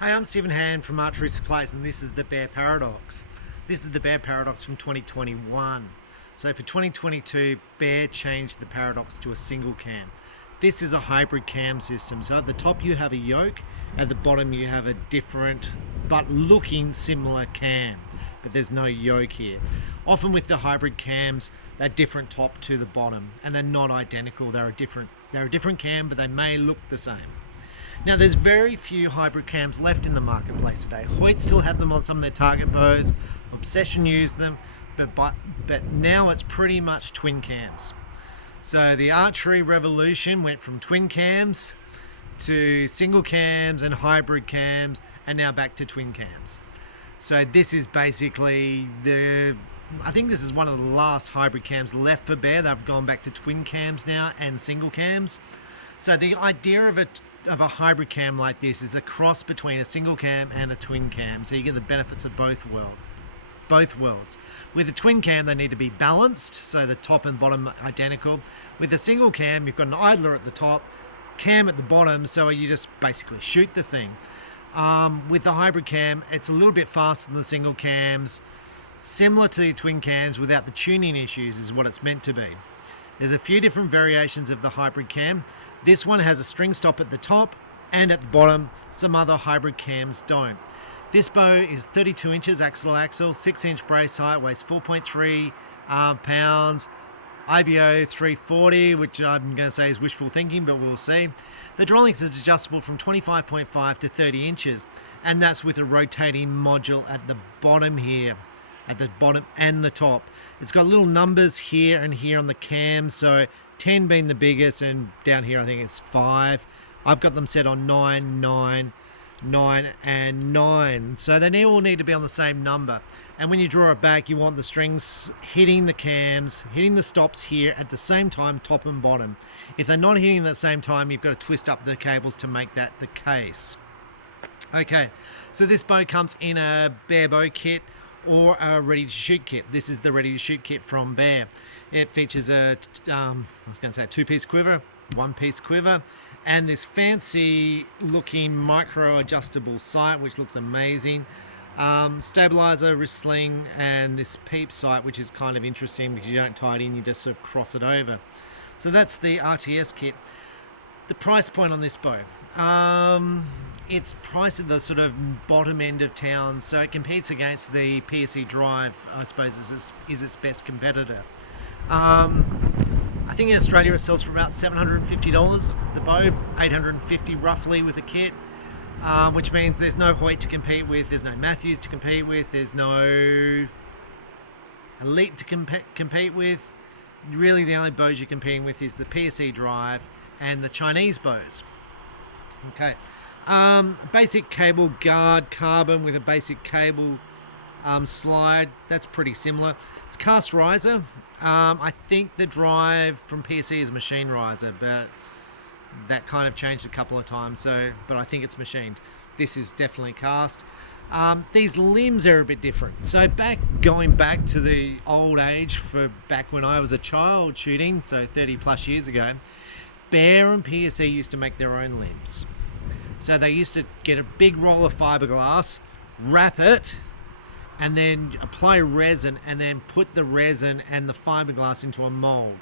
Hey, I'm Stephen Hand from Archery Supplies, and this is the Bear Paradox. This is the Bear Paradox from 2021. So for 2022, Bear changed the Paradox to a single cam. This is a hybrid cam system. So at the top you have a yoke, at the bottom you have a different but looking similar cam, but there's no yoke here. Often with the hybrid cams, they're different top to the bottom, and they're not identical. They're a different cam, but they may look the same. Now, there's very few hybrid cams left in the marketplace today. Hoyt still have them on some of their target bows. Obsession used them, but now it's pretty much twin cams. So the archery revolution went from twin cams to single cams and hybrid cams, and now back to twin cams. So this is basically I think this is one of the last hybrid cams left for Bear. They've gone back to twin cams now and single cams. So the idea of a hybrid cam like this is a cross between a single cam and a twin cam, so you get the benefits of both worlds. With a twin cam, they need to be balanced, so the top and bottom are identical. With a single cam, you've got an idler at the top, cam at the bottom, so you just basically shoot the thing. With the hybrid cam, it's a little bit faster than the single cams, similar to the twin cams without the tuning issues is what it's meant to be. There's a few different variations of the hybrid cam. This one has a string stop at the top and at the bottom. Some other hybrid cams don't. This bow is 32 inches axle to axle, 6-inch brace height, weighs 4.3 pounds, IBO 340, which I'm going to say is wishful thinking, but we'll see. The draw length is adjustable from 25.5 to 30 inches, and that's with a rotating module at the bottom here, at the bottom and the top. It's got little numbers here and here on the cam, so 10 being the biggest, and down here I think it's 5. I've got them set on 9, 9, 9 and 9, so they all need to be on the same number. And when you draw it back, you want the strings hitting the cams, hitting the stops here at the same time, top and bottom. If they're not hitting at the same time, you've got to twist up the cables to make that the case. Okay, so this bow comes in a Bear bow kit or a ready to shoot kit. This is the ready to shoot kit from Bear. It features a 2-piece quiver, 1-piece quiver, and this fancy looking micro adjustable sight, which looks amazing. Stabilizer, wrist sling, and this peep sight, which is kind of interesting because you don't tie it in, you just sort of cross it over. So that's the RTS kit. The price point on this bow. It's priced at the sort of bottom end of town, so it competes against the PSE Drive, I suppose, is its best competitor. I think in Australia it sells for about $750. The bow, $850 roughly with a kit, which means there's no Hoyt to compete with, there's no Matthews to compete with, there's no Elite to compete with. Really the only bows you're competing with is the PSE Drive and the Chinese bows. Okay. Basic cable guard, carbon with a basic cable slide. That's pretty similar. It's cast riser. I think the drive from PSE is machine riser, but that kind of changed a couple of times. But I think it's machined. This is definitely cast. These limbs are a bit different. So going back to the old age for back when I was a child shooting, so 30 plus years ago, Bear and PSE used to make their own limbs. So they used to get a big roll of fiberglass, wrap it, and then apply resin, and then put the resin and the fiberglass into a mold.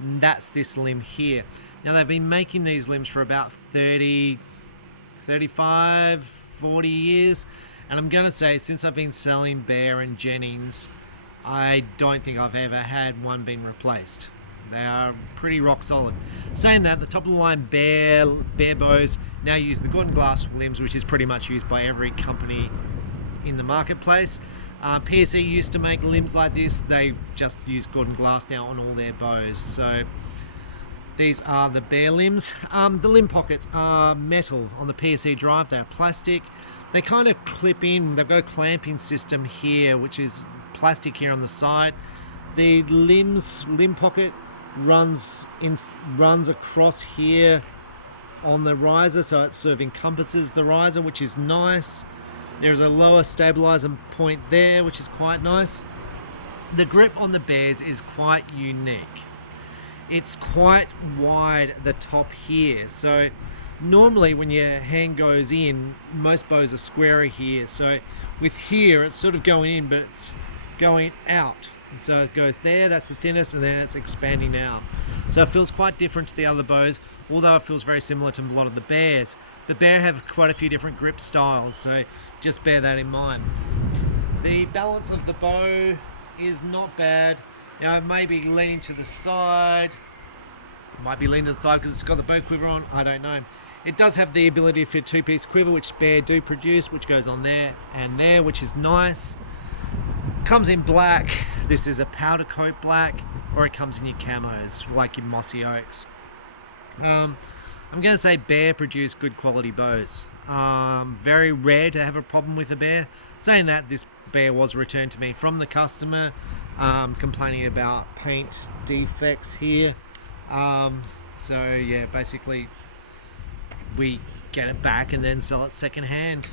And that's this limb here. Now they've been making these limbs for about 30, 35, 40 years. And I'm going to say, since I've been selling Bear and Jennings, I don't think I've ever had one being replaced. They are pretty rock solid. Saying that, the top of the line Bear bows now use the Gordon glass limbs, which is pretty much used by every company in the marketplace. PSE used to make limbs like this. They just use Gordon glass now on all their bows. So these are the Bear limbs. The limb pockets are metal on the PSE Drive. They're plastic. They kind of clip in. They've got a clamping system here, which is plastic here on the side. The limb pocket runs across here on the riser, so it sort of encompasses the riser, which is nice. There's a lower stabilizer point there, which is quite nice. The grip on the Bears is quite unique. It's quite wide at the top here, so Normally when your hand goes in, most bows are squarer here. So with here, it's sort of going in, but it's going out. So it goes there, that's the thinnest, and then it's expanding out. So it feels quite different to the other bows, although it feels very similar to a lot of the Bears. The Bear have quite a few different grip styles, so just bear that in mind. The balance of the bow is not bad. Now it may be leaning to the side. It might be leaning to the side because it's got the bow quiver on, I don't know. It does have the ability to fit a two-piece quiver, which Bear do produce, which goes on there and there, which is nice. Comes in black. This is a powder coat black, or it comes in your camos, like your mossy oaks. I'm going to say Bear produce good quality bows. Very rare to have a problem with a Bear. Saying that, this Bear was returned to me from the customer, complaining about paint defects here. So yeah, basically we get it back and then sell it second hand.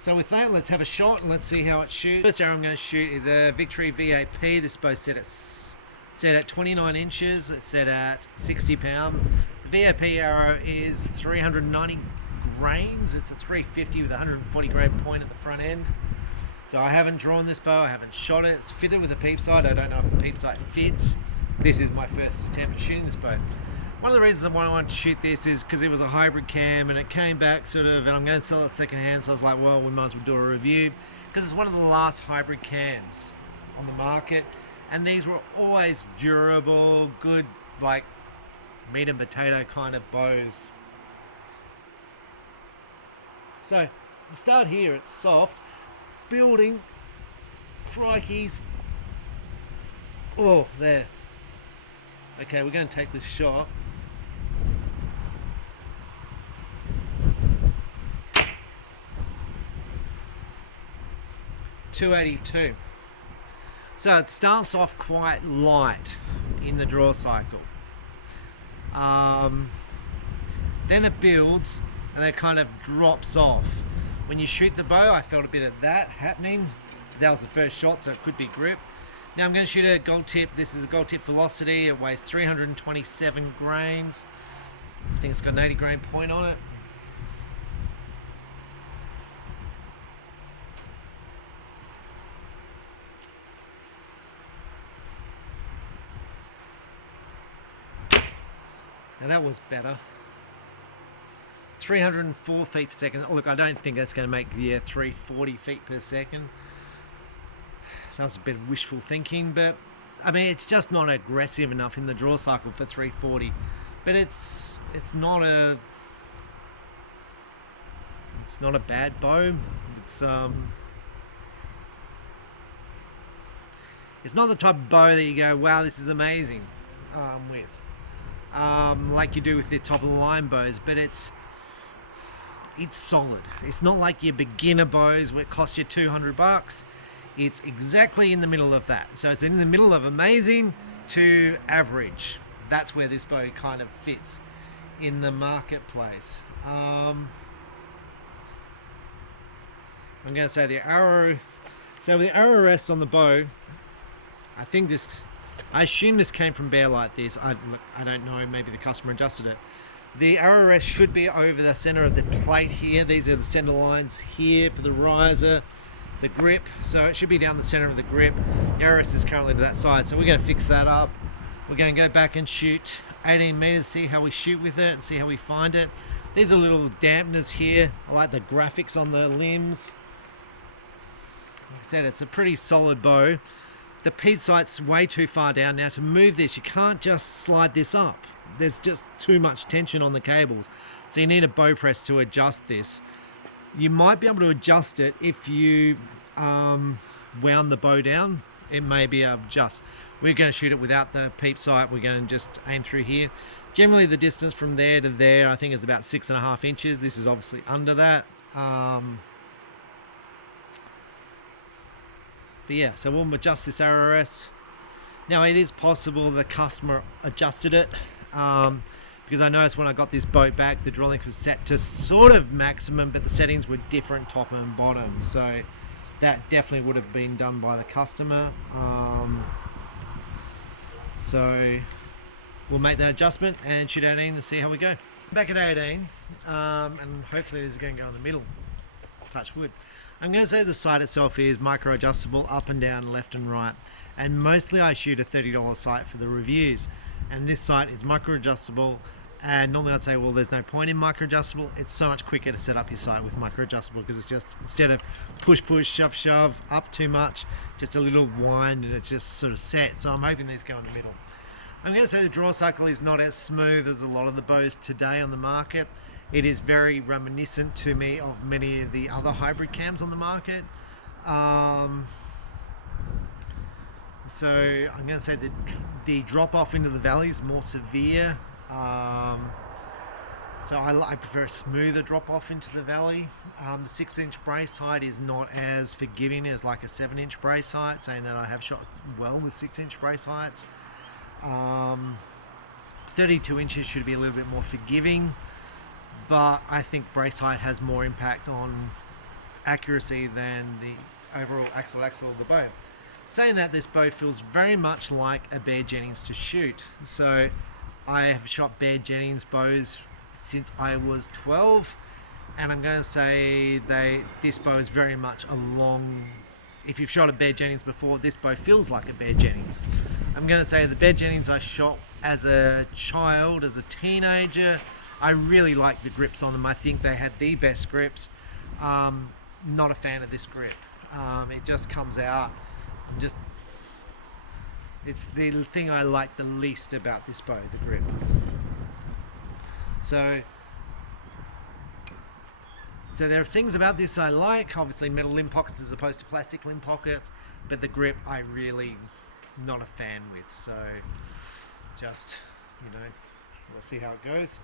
So with that, let's have a shot and let's see how it shoots. First arrow I'm going to shoot is a Victory VAP. This bow's set at 29 inches. It's set at 60 pound. The VAP arrow is 390 grains. It's a 350 with a 140 grain point at the front end. So I haven't drawn this bow. I haven't shot it. It's fitted with a peep sight. I don't know if the peep sight fits. This is my first attempt at shooting this bow. One of the reasons why I wanted to shoot this is because it was a hybrid cam and it came back sort of, and I'm going to sell it second hand, so I was like, well, we might as well do a review because it's one of the last hybrid cams on the market, and these were always durable, good, like meat and potato kind of bows. So the start here, it's soft, building, crikeys, oh, there. Okay, we're going to take this shot. .282. So it starts off quite light in the draw cycle. Then it builds and then it kind of drops off. When you shoot the bow, I felt a bit of that happening. That was the first shot, so it could be grip. Now I'm going to shoot a gold tip. This is a gold tip Velocity. It weighs 327 grains. I think it's got an 80 grain point on it. Now that was better. 304 feet per second. Look, I don't think that's going to make the 340 feet per second. That was a bit of wishful thinking, but I mean, it's just not aggressive enough in the draw cycle for 340. But it's not a bad bow. It's not the type of bow that you go, wow, this is amazing, with. Like you do with the top of the line bows, but it's solid. It's not like your beginner bows where it costs you $200. It's exactly in the middle of that. So it's in the middle of amazing to average. That's where this bow kind of fits in the marketplace. I'm going to say the arrow. So with the arrow rest on the bow, I assume this came from Bear like this. I don't know, maybe the customer adjusted it. The arrow rest should be over the center of the plate here. These are the center lines here for the riser, the grip. So it should be down the center of the grip. The arrow rest is currently to that side. So we're going to fix that up. We're going to go back and shoot 18 meters, see how we shoot with it and see how we find it. These are little dampeners here. I like the graphics on the limbs. Like I said, it's a pretty solid bow. The peep sight's way too far down. Now to move this, you can't just slide this up. There's just too much tension on the cables. So you need a bow press to adjust this. You might be able to adjust it if you wound the bow down. It may be able to adjust. We're going to shoot it without the peep sight. We're going to just aim through here. Generally the distance from there to there, I think, is about 6.5 inches. This is obviously under that. But yeah, so we'll adjust this arrow rest. Now it is possible the customer adjusted it, because I noticed when I got this boat back, the drilling was set to sort of maximum, but the settings were different top and bottom. So that definitely would have been done by the customer. So we'll make that adjustment and shoot out in and see how we go. Back at 18, and hopefully this is going to go in the middle. Touch wood. I'm going to say the sight itself is micro adjustable up and down, left and right, and mostly I shoot a $30 sight for the reviews, and this sight is micro adjustable. And normally I'd say, well, there's no point in micro adjustable. It's so much quicker to set up your sight with micro adjustable because it's just, instead of push, shove, up too much, just a little wind and it's just sort of set. So I'm hoping these go in the middle. I'm going to say the draw cycle is not as smooth as a lot of the bows today on the market. It is very reminiscent to me of many of the other hybrid cams on the market. So I'm going to say that the drop off into the valley is more severe. So I prefer a smoother drop off into the valley. The 6-inch brace height is not as forgiving as like a 7-inch brace height, saying that I have shot well with 6-inch brace heights. 32 inches should be a little bit more forgiving, but I think brace height has more impact on accuracy than the overall axle of the bow. Saying that, this bow feels very much like a Bear Jennings to shoot. So I have shot Bear Jennings bows since I was 12, and I'm going to say this bow is very much a long. If you've shot a Bear Jennings before, this bow feels like a Bear Jennings. I'm going to say the Bear Jennings I shot as a child, as a teenager, I really liked the grips on them. I think they had the best grips. Not a fan of this grip. It just comes out. It's the thing I like the least about this bow, the grip. So there are things about this I like, obviously metal limb pockets as opposed to plastic limb pockets, but the grip I really not a fan with. So just, we'll see how it goes.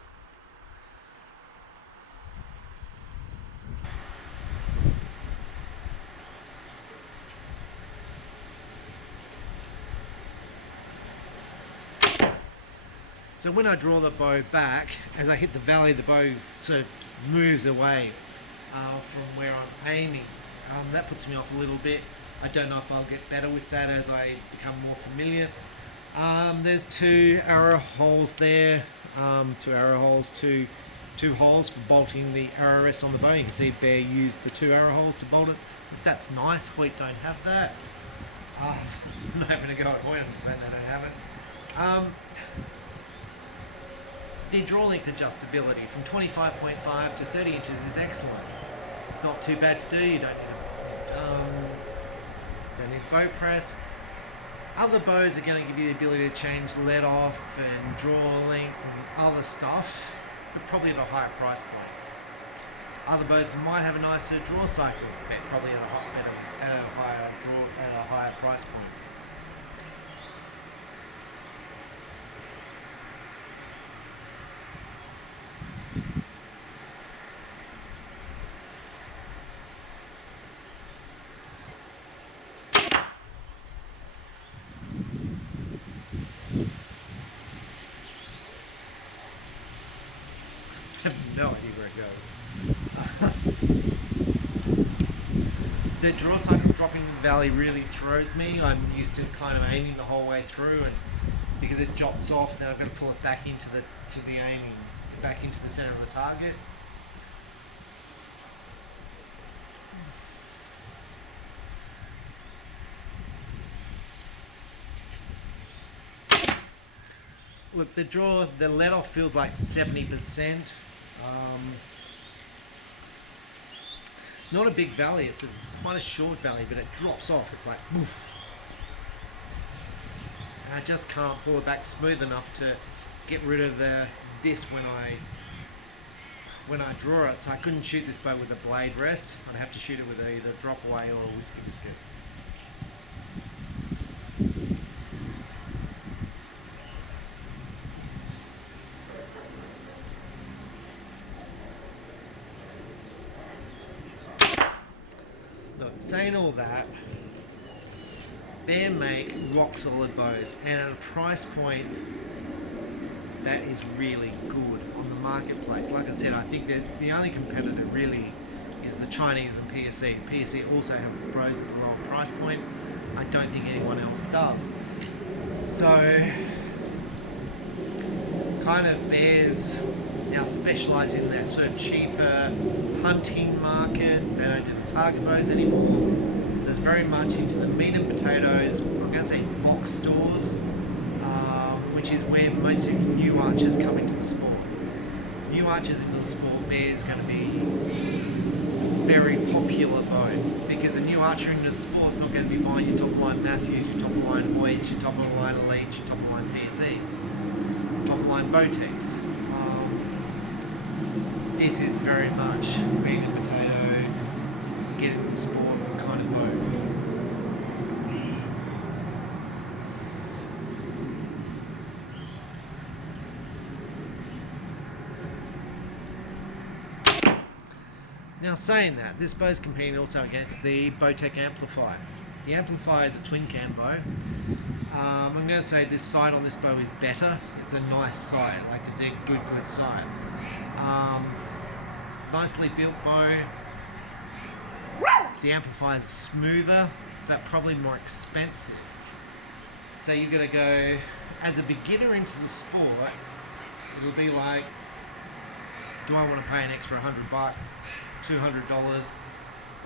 So when I draw the bow back, as I hit the valley, the bow sort of moves away from where I'm aiming. That puts me off a little bit. I don't know if I'll get better with that as I become more familiar. There's 2 arrow holes there, 2 arrow holes, two holes for bolting the arrow rest on the bow. You can see Bear used the 2 arrow holes to bolt it. That's nice. Hoyt don't have that. I'm not having to go at Hoyt, I'm just saying they don't have it. The draw length adjustability from 25.5 to 30 inches is excellent. It's not too bad to do. You don't need bow press. Other bows are going to give you the ability to change let off and draw length and other stuff, but probably at a higher price point. Other bows might have a nicer draw cycle, but probably at a higher price point. I have no idea where it goes. The draw cycle dropping the valley really throws me. I'm used to kind of aiming the whole way through, and because it drops off, now I've got to pull it back into the aiming, back into the center of the target. Look, the let off feels like 70%. It's not a big valley, it's quite a short valley, but it drops off. It's like, woof. And I just can't pull it back smooth enough to get rid of this when I draw it. So I couldn't shoot this bow with a blade rest. I'd have to shoot it with either drop away or a whiskey biscuit. Look, saying all that, Bear make rock solid bows, and at a price point that is really good on the marketplace. Like I said, I think the only competitor really is the Chinese and PSE. PSE also have bows at a lower price point. I don't think anyone else does. So, kind of Bear's now specialise in that sort of cheaper hunting market. They don't do the target bows anymore. So it's very much into the meat and potatoes. I'm going to say box stores, which is where most of new archers come into the sport. New archers into the sport, bear is going to be very popular bow, because a new archer in the sport is not going to be buying your top of line Matthews, your top of line Hoyts, your top of line Elite, your top of line PSEs, top of line Botex. This is very much being a potato, get in the sport kind of bow. Now saying that, this bow is competing also against the Bowtech Amplifier. The Amplifier is a twin cam bow. I'm going to say this sight on this bow is better. It's a nice sight, like it's a good sight. Nicely built bow. The Amplifier is smoother, but probably more expensive. So you're going to go, as a beginner into the sport, it'll be like, do I want to pay an extra $100? $200,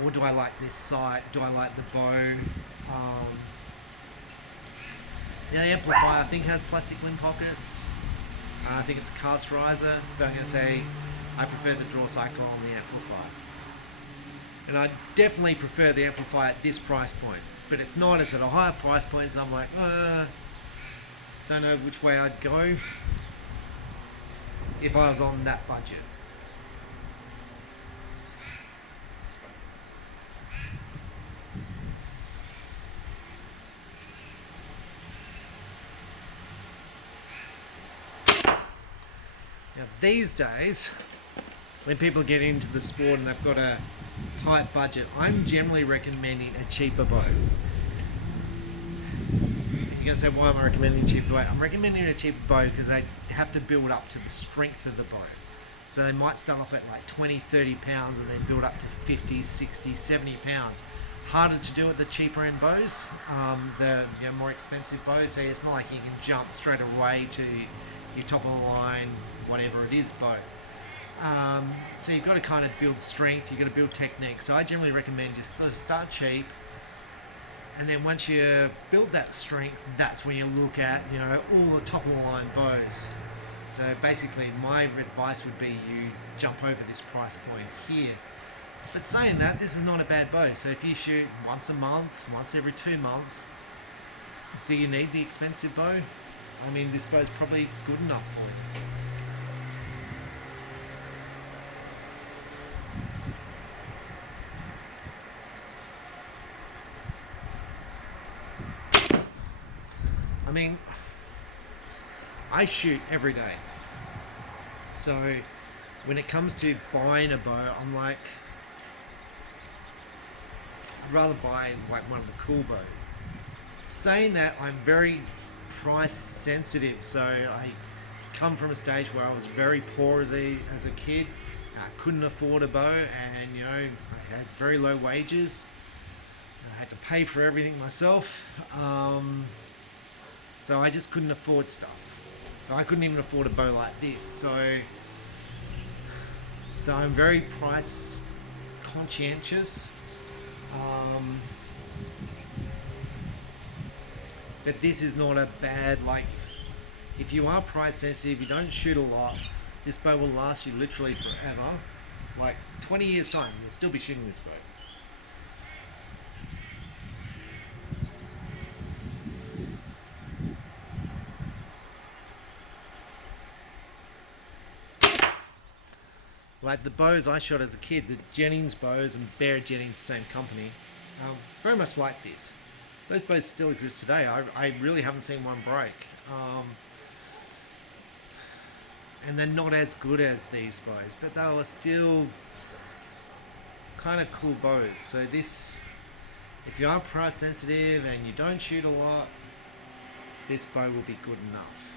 or do I like this sight? Do I like the bow? The Amplifier, I think, has plastic limb pockets. I think it's a cast riser, but I'm going to say I prefer the draw cycle on the Amplifier. And I definitely prefer the Amplifier at this price point, but it's not. It's at a higher price point, so I'm like, don't know which way I'd go if I was on that budget. Now these days, when people get into the sport and they've got a tight budget, I'm generally recommending a cheaper bow. You're going to say, why am I recommending a cheaper bow? I'm recommending a cheaper bow because they have to build up to the strength of the bow. So they might start off at like 20, 30 pounds and then build up to 50, 60, 70 pounds. Harder to do at the cheaper end bows, the more expensive bows. So it's not like you can jump straight away to your top of the line, whatever it is, bow. So you've got to kind of build strength, you've got to build technique. So I generally recommend just start cheap, and then once you build that strength, that's when you look at all the top of the line bows. So basically my advice would be you jump over this price point here. But saying that, this is not a bad bow. So if you shoot once a month, once every 2 months, do you need the expensive bow? I mean, this bow is probably good enough for you. I mean, I shoot every day. So when it comes to buying a bow, I'm like, I'd rather buy like one of the cool bows. Saying that, I'm very price sensitive. So I come from a stage where I was very poor as a kid. I couldn't afford a bow, and I had very low wages. I had to pay for everything myself. So I just couldn't afford stuff. So I couldn't even afford a bow like this. So I'm very price conscientious. But this is not a bad, like, if you are price sensitive, you don't shoot a lot, this bow will last you literally forever. Like 20 years time, you'll still be shooting this bow. Like the bows I shot as a kid, the Jennings bows, and Bear Jennings, same company, very much like this. Those bows still exist today. I really haven't seen one break. And they're not as good as these bows, but they are still kind of cool bows. So this, if you are price sensitive and you don't shoot a lot, this bow will be good enough.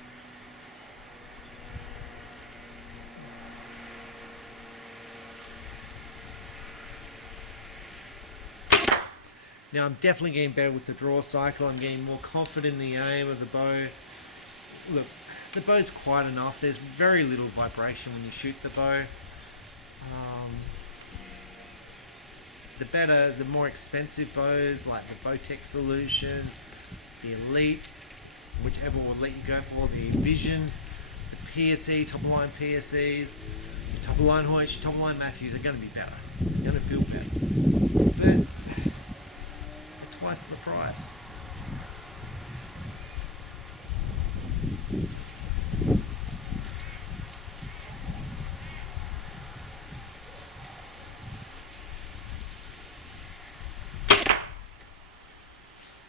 Now I'm definitely getting better with the draw cycle. I'm getting more confident in the aim of the bow. Look, The bow's quiet enough. There's very little vibration when you shoot the bow. The more expensive bows like the Bowtech Solutions, the Elite, whichever Elite you go for, the Vision, the PSE, top of line PSEs, the top of line Hoyt, top of line Matthews are going to be better. They're going to feel better. But they're twice the price.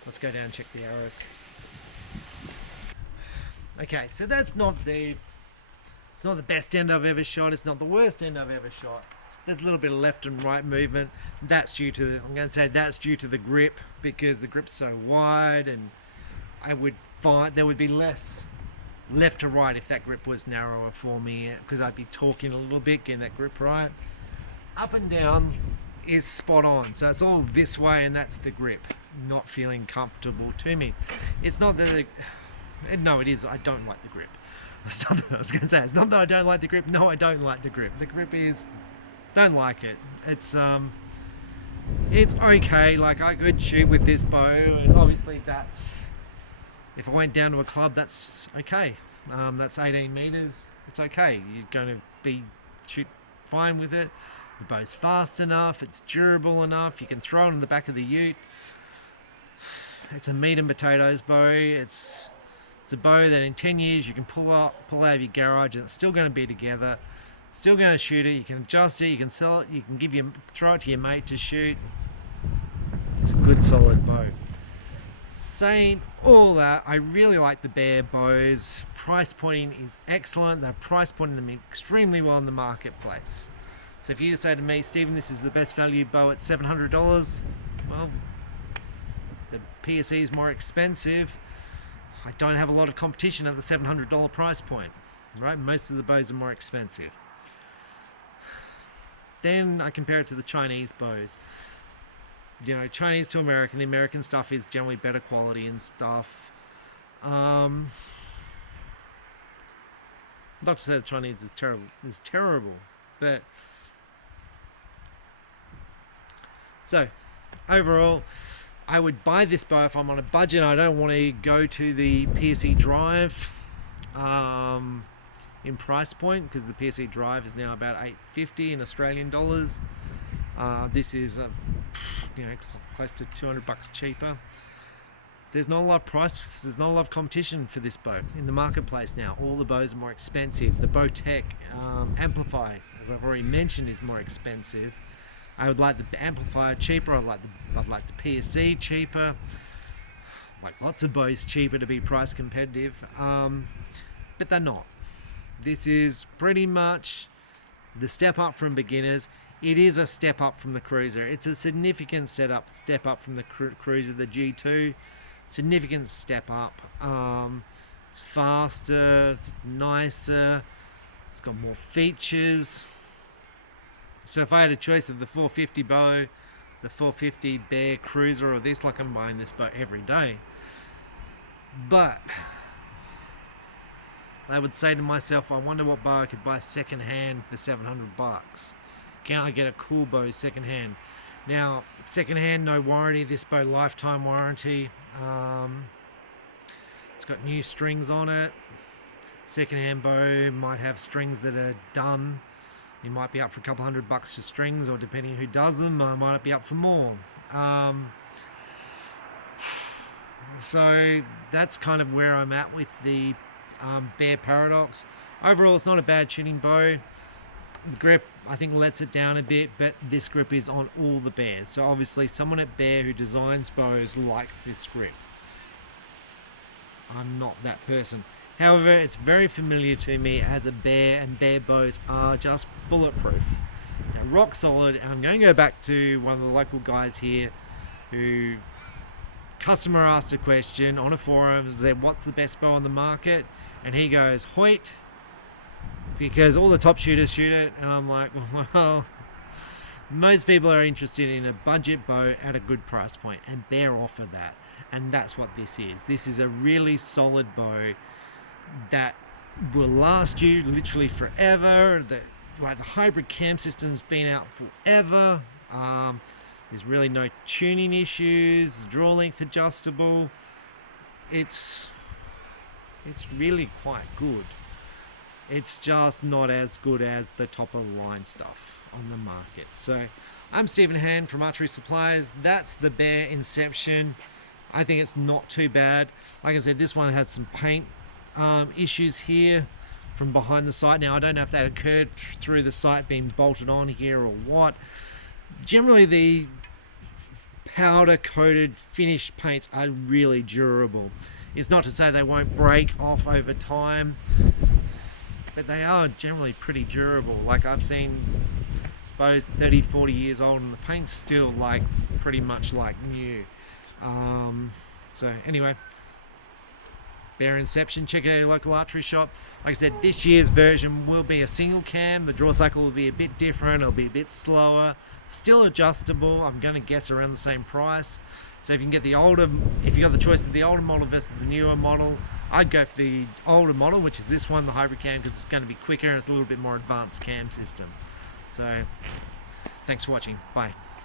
Let's go down and check the arrows. Okay, so it's not the best end I've ever shot. It's not the worst end I've ever shot. There's a little bit of left and right movement. That's due to the grip, because the grip's so wide, and I would find there would be less left to right if that grip was narrower for me, because I'd be talking a little bit, getting that grip right. Up and down is spot on. So it's all this way, and that's the grip. Not feeling comfortable to me. It's not that no, it is. I don't like the grip. That's not what I was going to say. It's not that I don't like the grip. No, I don't like the grip. The grip is, don't like it. It's okay. Like, I could shoot with this bow, and obviously that's, if I went down to a club, that's okay. That's 18 meters. It's okay. You're going to shoot fine with it. The bow's fast enough. It's durable enough. You can throw it in the back of the ute. It's a meat and potatoes bow. It's a bow that in 10 years you can pull out of your garage, and it's still going to be together. Still going to shoot it. You can adjust it. You can sell it. You can throw it to your mate to shoot. It's a good solid bow. Saying all that, I really like the Bear bows. Price pointing is excellent. They're price pointing them extremely well in the marketplace. So if you say to me, Stephen, this is the best value bow at $700, well, the PSE is more expensive. I don't have a lot of competition at the $700 price point, right? Most of the bows are more expensive. Then I compare it to the Chinese bows. You know, Chinese to American. The American stuff is generally better quality and stuff. Not to say the Chinese is terrible, but so overall, I would buy this bow if I'm on a budget. I don't want to go to the PSE Drive in price point, because the PSE Drive is now about $850 in Australian dollars. This is close to $200 cheaper. There's not a lot of price. There's not a lot of competition for this bow in the marketplace now. All the bows are more expensive. The Bowtech Amplify, as I've already mentioned, is more expensive. I would like the amplifier cheaper. I'd like the PSE cheaper. Like lots of bows cheaper to be price competitive, but they're not. This is pretty much the step up from beginners. It is a step up from the Cruiser. It's a significant step up from the Cruiser, the G2. Significant step up. It's faster. It's nicer. It's got more features. So if I had a choice of the 450 bow, the 450 Bear Cruiser, or this, like, I'm buying this bow every day. But I would say to myself, I wonder what bow I could buy second hand for $700. Can I get a cool bow second hand? Now, second hand, no warranty. This bow, lifetime warranty. It's got new strings on it. Second hand bow might have strings that are done. You might be up for a couple $100 for strings, or depending who does them, I might be up for more. So that's kind of where I'm at with the Bear Paradox. Overall, it's not a bad shooting bow. The grip, I think, lets it down a bit, but this grip is on all the Bears. So obviously someone at Bear who designs bows likes this grip. I'm not that person. However, it's very familiar to me as a Bear, and Bear bows are just bulletproof. They're rock solid. And I'm going to go back to one of the local guys here who customer asked a question on a forum, said, what's the best bow on the market? And he goes, Hoyt, because all the top shooters shoot it. And I'm like, well, most people are interested in a budget bow at a good price point, and Bear offer that. And that's what this is. This is a really solid bow that will last you literally forever. The hybrid cam system's been out forever. There's really no tuning issues. Draw length adjustable. It's really quite good. It's just not as good as the top of the line stuff on the market. So I'm Stephen Hand from Archery Supplies. That's the Bear Inception. I think it's not too bad. Like I said, this one has some paint issues here from behind the sight. Now I don't know if that occurred through the sight being bolted on here or what. Generally the powder coated finished paints are really durable. It's not to say they won't break off over time, but they are generally pretty durable. Like I've seen bows 30-40 years old and the paint's still like pretty much like new. So anyway, Bear Inception, check out your local archery shop. Like I said, this year's version will be a single cam. The draw cycle will be a bit different. It'll be a bit slower, still adjustable. I'm going to guess around the same price. So if you can get the older, if you got the choice of the older model versus the newer model, I'd go for the older model, which is this one, the hybrid cam, because it's going to be quicker and it's a little bit more advanced cam system. So thanks for watching. Bye.